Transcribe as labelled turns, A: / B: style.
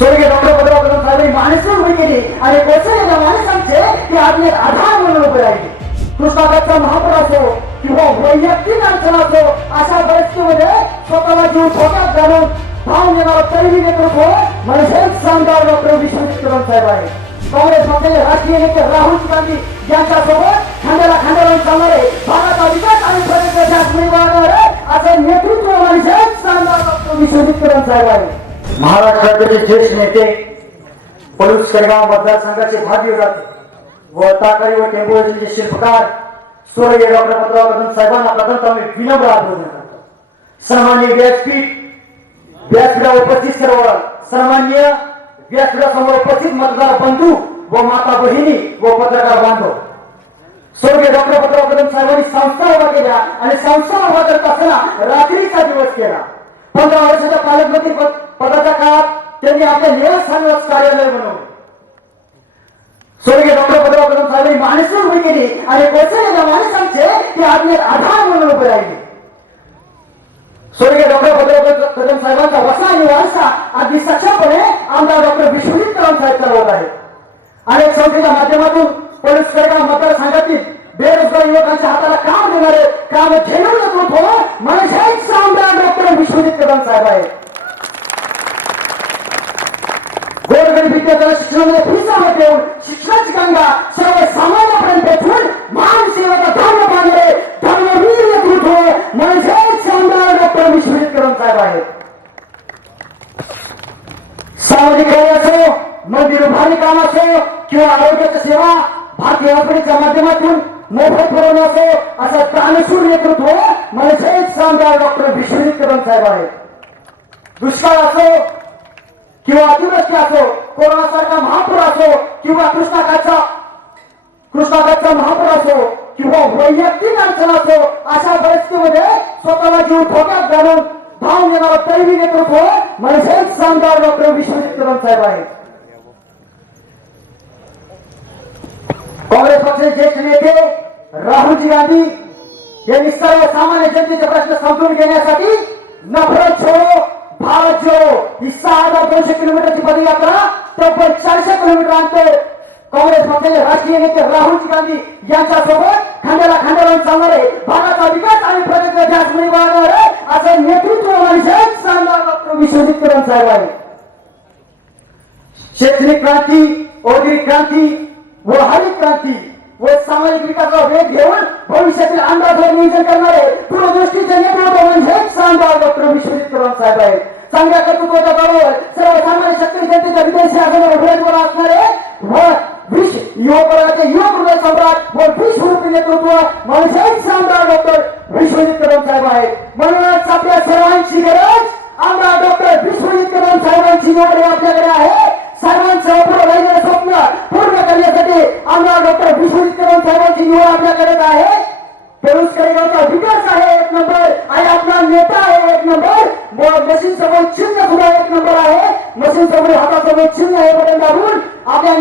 A: स्वर्गीय डॉक्टर पद्माकर कदम साहेबांनी माणसं उभी केली आणि कोसळलेल्या माणसांचे ते आपले एक आधार म्हणून उभे राहिले. कृष्णागतचा महापूर असो किंवा वैयक्तिक अडचण असो अशा परिस्थितीमध्ये स्वतःला जीव धोक्यात घालून धावून येणारा तरी नेतृत्व म्हणजे शानदार डॉक्टर विश्वजित कदम साहेब आहे काँग्रेस पक्षाचे राष्ट्रीय नेते राहुल गांधी यांच्यासोबत खांद्याला खांद्याला चालणारे भारताचा विकास आणि प्रगतीच्या मिळवणारे असं नेतृत्व म्हणजे शानदार डॉक्टर विश्वजित कदम साहेब आहे महाराष्ट्राचे ज्येष्ठ नेते पलूस करगाव मतदारसंघाचे भाग्य जाते व ताकारी व टेंबोजीचे शिल्पकार सूर्य डॉक्टर पत्रराव कदम साहेबांना प्रथमतः मी विनम्र अभिवादन सन्मान्य व्यासपीठ व्यासपीठावर उपस्थित सर्व सन्मान्य व्यासपीठासमोर उपस्थित मतदार बंधू व माता बहिणी व पत्रकार बांधव. स्वर्गीय डॉक्टर पत्रराव कदम साहेबांनी संस्था उभा केल्या आणि संस्था उभा करत असताना रात्रीचा दिवस केला. पंधरा वर्षाच्या पालकमंत्री पदाच्या काळात त्यांनी आपल्या निवासस्थानावर कार्यालय बनवले. स्वर्गीय डॉक्टर पत्रराव कदम साहेबांनी माणसं उभी केली आणि कोसळलेल्या माणसांचे ते आपले आधार म्हणून उभे राहिले. स्वर्गीय डॉक्टर पत्रराव कदम साहेबांचा वसा आणि वारसा अगदी सक्षमपणे आमदार डॉक्टर विश्वजित कदम साहेब चालवत आहेत. अनेक संस्थेच्या माध्यमातून पोलीस करगाव मतदारसंघातील बेरोजगार युवकांच्या हाताला काम देणारे काम घेऊन नेतृत्व म्हणजे आमदार डॉक्टर विश्वजित कदम साहेब आहेत गोरगरीब विद्यार्थ्याला शिक्षणामध्ये फीसा देऊन शिक्षणाची गंगा सर्वसामान्यापर्यंत पोहोचून मान सेवेचा धर्म बांधले. धर्मवीर नेतृत्व म्हणजे आमदार डॉक्टर विश्वजित कदम साहेब आहेत. सामाजिक कार्य असो मंदिर उभारणी काम असो किंवा आरोग्याची सेवा भारतीय हॉस्पिटलच्या माध्यमातून मोफत पुरवणे असो असं प्राणशूर नेतृत्व म्हणजेच आमदार डॉक्टर विश्वजित कदम साहेब आहेत. दुष्काळ असो किंवा अतिवृष्टी असो कोरोनासारखा महापूर असो किंवा कृष्णाकाचा कृष्णाकाचा महापूर असो किंवा वैयक्तिक अडचण असो अशा परिस्थितीमध्ये स्वतःला जीव धोक्यात घालून धावून येणारा तैवी नेतृत्व म्हणजेच आमदार डॉक्टर विश्वजित साहेब आहेत. काँग्रेस पक्षाचे ज्येष्ठ नेते राहुलजी गांधी यांनी सर्वसामान्य जनतेचे प्रश्न समजून घेण्यासाठी ही हजार दोनशे किलोमीटरची पदयात्रा तब्बल चारशे किलोमीटर अंतर काँग्रेस पक्षाचे राष्ट्रीय नेते राहुल गांधी यांच्यासोबत खांद्याला खांद्याला लावून चालणारे भारताचा विकास आणि प्रगतीचा ध्यास मिळवणारे असं नेतृत्व म्हणजे आमदार डॉक्टर विश्वजित करण साहेब आहे. शैक्षणिक क्रांती औद्योगिक क्रांती व हरित क्रांती व सामाजिक विकासाचा वेग घेऊन भविष्यातील अंदाजावर नियोजन करणारे विदेशी आघाडीवर उमेदवार असणारे व विश युवकाचे युवक हृदय सम्राट व विश्वरूपी नेतृत्व म्हणजेच सम्राट डॉक्टर विश्वजित कदम साहेब आहेत. म्हणूनच आपल्या सर्वांची गरज आमदार डॉक्टर विश्वजित कदम साहेबांची निवड आपल्याकडे आहे. सर्वांचं पुढे राहिलेलं स्वप्न पूर्ण करण्यासाठी आमदार डॉक्टर विश्वजित कदम साहेबांची निवड आपल्याकडे आहे. पेरुस कडेगावचा विकास आहे एक नंबर. आणि आपला नेता आहे एक नंबर. मशीन समोर चिन्ह सुद्धा एक नंबर. आहे मशीन समोर हातासमोर चिन्ह हे बटन दाबून आपल्या